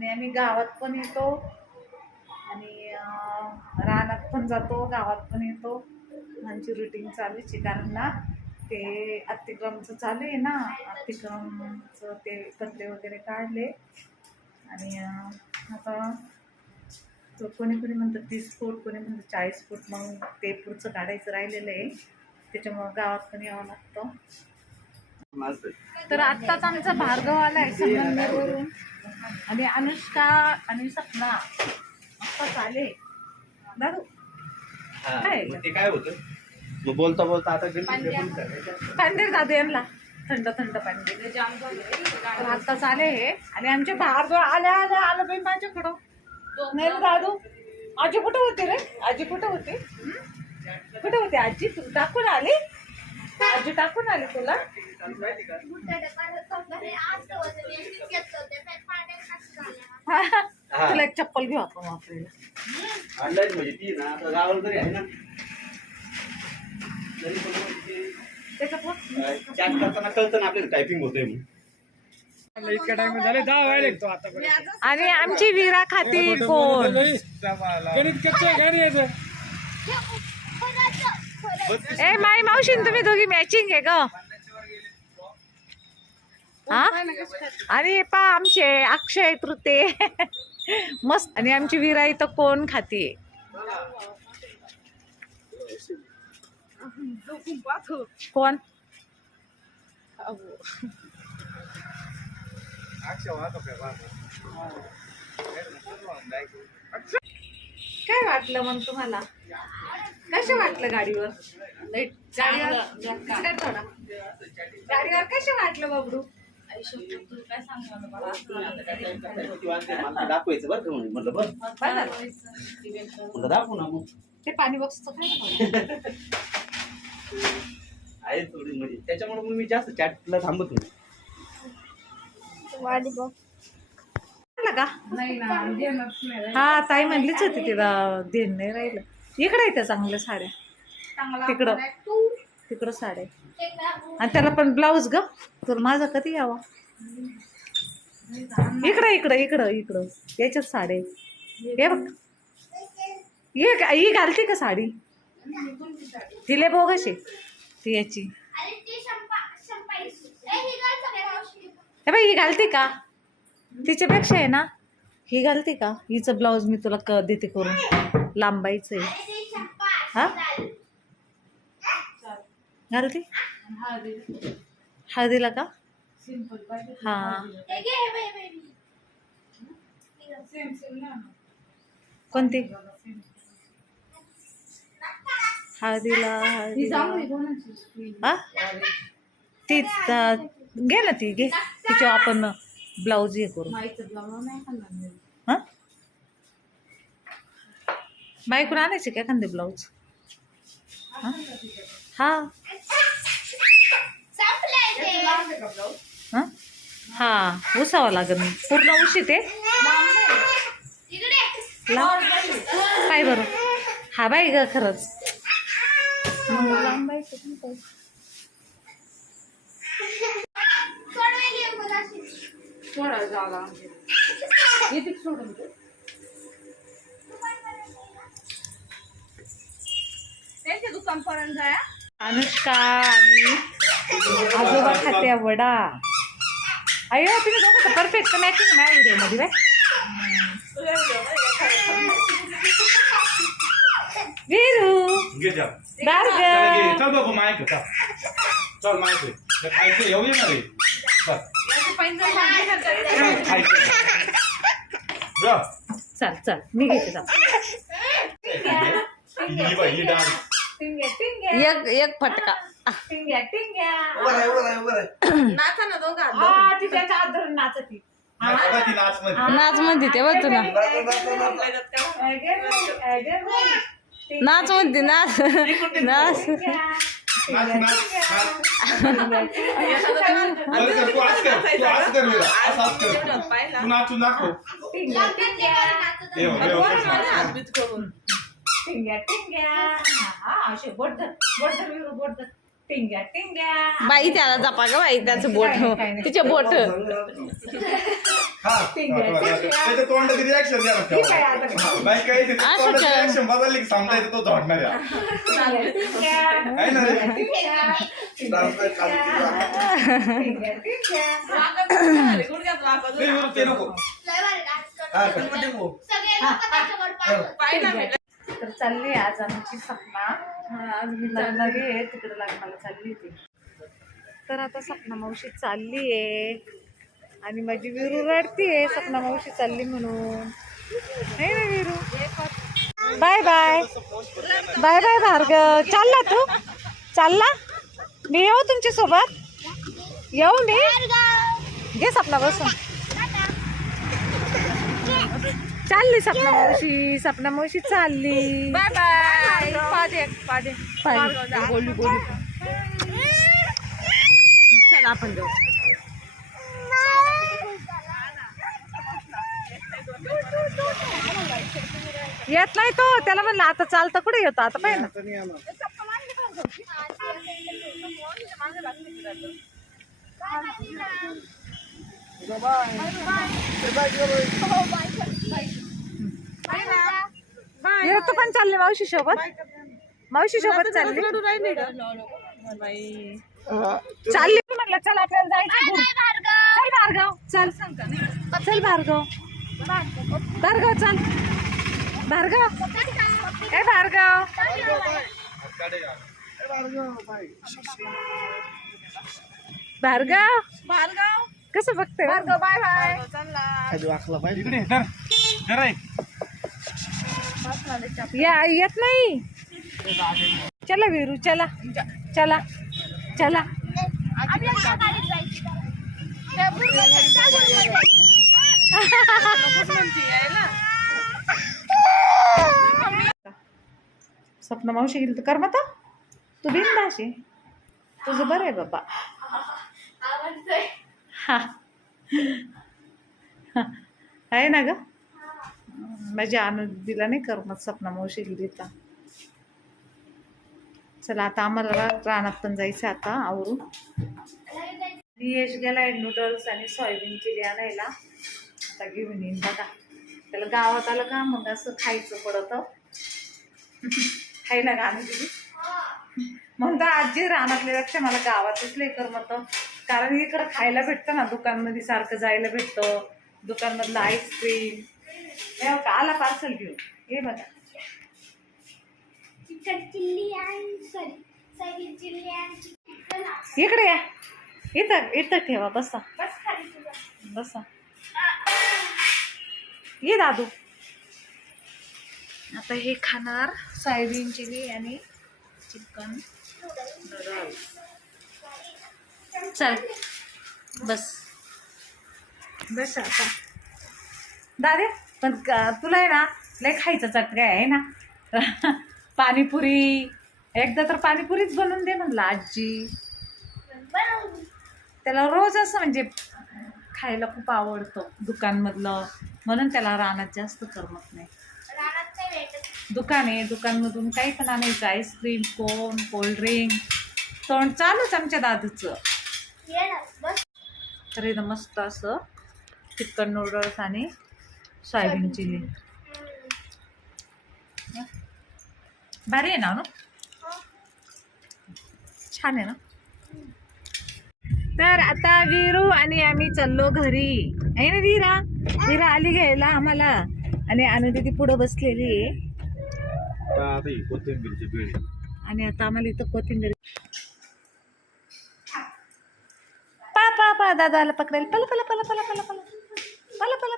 आणि आम्ही गावात पण येतो. आणि रानात पण जातो गावात पण येतो. आमची रुटीन चालूच आहे कारण ना ते अतिक्रमचं चालू आहे ना. अतिक्रमचं ते कचरे वगैरे काढले. आणि आता तो कोणी कोणी म्हणतं तीस फूट कोणी म्हणतं चाळीस फूट. मग ते पुढचं काढायचं राहिलेलं आहे. त्याच्यामुळं गावात पण यावं लागतं. तर आत्ताच आमचा भार्गव आलाय संगमनेरवरून आणि अनुष्का आणि सपना. आत्ताच आले. दादू हा, काय? मग ते काय होतं? मग बोलता बोलता आता. पांढरे दादू यांना. थंड थंड पांढरे तर आत्ताच आले हे. आणि आमचे भार्गव आल्या आल्या आलं बाई माझ्याकडं. नाही रे दादू. आजी कुठं होती रे? आजी कुठं होती? हं? कुठं होती आजी? तू टाकून आली? आजी टाकून आली तुला? तुला एक चप्पल घेऊ आपण वापरायला म्हणजे टायपिंग होतंय म्हणून. इतका टाइम झाले दहा व्हायला तो आता आणि आमची विरा खाती कोण? गणित कच्चं गाडी यायचं ए माई मावशी तुम्ही दोघी मॅचिंग आहे ग. हा? आणि पा आमचे अक्षय तृते मस्त. आणि आमची विरा इथं कोण खातीये? कोण? काय वाटलं मग तुम्हाला? कसं वाटलं गाडीवर? गाडीवर थोडा. गाडीवर कसं वाटलं मला दाखवायचं बरं का म्हणे म्हटलं बरं. म्हटलं दाखवू ना मग ते पाणी बॉक्सचं काय. आहे थोडी म्हणजे त्याच्यामुळे मग मी जास्त चॅटला थांबत नाही. का हा ताई म्हणलीच होती तिला देण नाही राहिलं. इकडे येते चांगल्या साड्या. तिकडं. तिकडं साड्या आणि त्याला पण ब्लाऊज ग. तर माझा कधी यावा? इकडं इकडं इकडं इकडं. याच्यात आहेत. हे बघ. हे का- ही घालते का साडी? तिले बोगशी ती याची. हे बाई ही घालते का? तिच्यापेक्षा आहे ना. ही घालते का? हिचं ब्लाऊज मी तुला क देते करून. लांबायचं आहे. हा? घालते हळदीला का? हा. कोणती? हळदीला हळदीला हा अं, घे ना ती घे. तिच्यावर आपण ब्लाऊज हे करू. हा? बाईकून आणायचे का एखादे ब्लाऊज? हा. हा? हा हा उसावं लागेल. पूर्ण उशी ते लाव. काय बरं हा बाई ग खरंच. मग अनुष्का आणि आजोबा खात्या वडा अयो तुम्ही दोघं परफेक्ट मॅचिंग नाही व्हिडिओमध्ये बाय वीरू घे जा. दार चला घे. ग चल बाबा मायक चल चल मायक घे. हे खायचं येऊ ये ना रे चल खायचं जा. चल चल मी घेते जा ही बाई, एक एक फटका. टिंग्या टिंग्या त्याच्या हात धरून. नाचती. नाच नाच मध्ये. नाच म्हणते ते बघ तुला. नाच. म्हणते नाच. नाच नाच, नाच, नाच. बरं कर, तू आज कर, तू आज कर वीरा. असं आज कर. तू नाचून दाखव. हे बघ, हे बघ, कसं नाच. टिंग्या टिंग्या. हा असे बोट धर बोट धर विरू बोट धर. टिंग्या टिंग्या. बाई त्याला जपा ग बाई त्याचं बोट. तिचे बोट. हा तोंडाची रिॲक्शन. हा, बाई काही? रिॲक्शन बदलली की येतं तो झोडणार ना रे? ते नको. हा. तर चालली आज आमची सपना. आज मी नवी आहे तिकडे लग्नाला चालली होती. तर आता सपना मावशी चालली आहे. आणि माझी विरू रडतीये सपना मावशी चालली म्हणून. नाही ना Viru? Bye bye. Bye bye Bhargav. चालला तू? चालला? मी येऊ तुमच्यासोबत येऊ मी? घे सपना बसून. चालली सपना मावशी सपना मावशी चालली. बाय बाय पाजे पाजे बोलू बोलू चल आपण जाऊ. येत नाही तो. त्याला म्हणलं आता चालतं कुठे येतो? आता पाहिजे ना तू पण चालली मावशी सोबत मावशी सोबत चालली चालली म्हटलं चल आपल्याला जायचं. चल भार्गव चल चल भार्गव भार्गव चल भार्गव ए भार्गव भार्गव भार्गव कसं बघते भार्गव बाय बाय ऐक. या येत नाही. चला वीरू चला. चला चला. स्वप्न मावशी गेली तर कर मग. तू बिनधाशी तुझं बरं आहे बाबा. हा. हा. आहे ना ग? माझ्या दिला नाही करमत सपना मावशी गेली तर चला आता आम्हाला रानात पण जायचं आता आवरून. यश गेलाय नूडल्स आणि सोयाबीन चिली आणायला आता घेऊन येईन बघा. त्याला गावात आलं का मग असं खायचं पडतं. खायला गाणं दिली? म्हणतो आजी रानातले लक्ष मला गावातच लेकर मत कारण इकडं खायला भेटतं ना दुकानमध्ये सारखं जायला भेटतं. दुकानमधलं आईस्क्रीम हे बघा आला पार्सल घेऊन. हे बघा. चिकन चिल्ली आणि सॉरी सोयाबीन चिल्ली आणि चिकन इकडे या. इथं इथं ठेवा बसा. बस खाली तुझं. बसा. ये दादू. आता हे खाणार सोयाबीन चिली आणि चिकन चल बस. बस आता. दादे. पण तुला आहे ना लय खायचं चटका आहे ना? पाणीपुरी. एकदा तर पाणीपुरीच बनवून दे म्हणलं आजी. त्याला रोज असं म्हणजे खायला खूप आवडतं दुकानमधलं. म्हणून त्याला रानात जास्त करमत नाही. दुकान आहे दुकानमधून काही पण आणायचं आईस्क्रीम कोन कोल्ड्रिंक तोंड चालूच आमच्या दादूचं. ये ना बस. तर एकदम मस्त असं चिकन नूडल्स आणि सोयाबीन चिली भारी आहे ना नो छान आहे ना तर आता वीरू आणि आम्ही चाललो घरी आहे ना वीरा वीरा आली घ्यायला आम्हाला आणि आनंदी ती पुढं बसलेली आहे ही आणि आता आम्हाला इथं कोथिंबीर पळा पळा पळा दादाला पकडायला पला पला पला पला पला पला